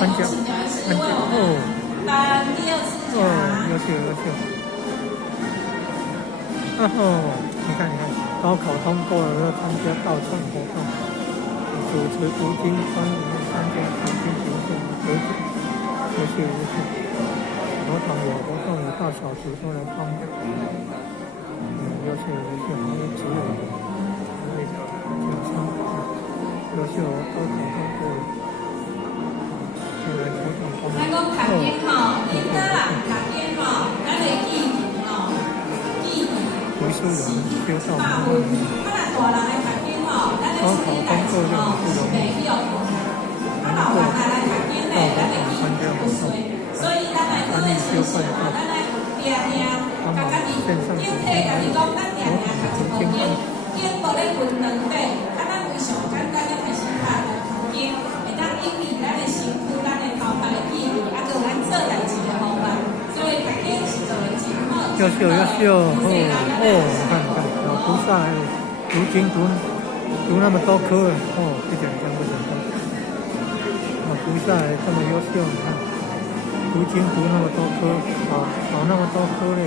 很久，哦，优秀优秀。你看，高考通过了，要参加道唱活动，主持读经欢迎参加读经评选得奖，优秀优秀。有场有活动有大小组都来帮助，优秀优秀，还有只有奖项，优秀高考通过了，来活动帮助。咱讲读经吼，囡仔啦，读经吼，咱会记住吼，记住。读书人学到不容易，高考通过就很不容易，能够到达参加活动，安利就快到，他们线上读经，有读经班。优秀优秀，你看，老菩萨读经读那么多科了，不简单不简单。老菩萨这么优秀，你看，读经读那么多科，考那么多科嘞，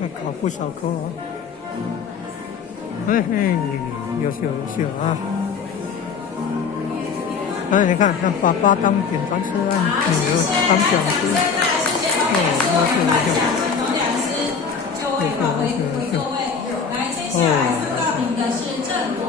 那考不少科哦。优秀优秀啊！你看，让爸爸当典传师，让女儿当讲师，优秀优秀。就会保卫各位，来，接下来4道名的是郑国。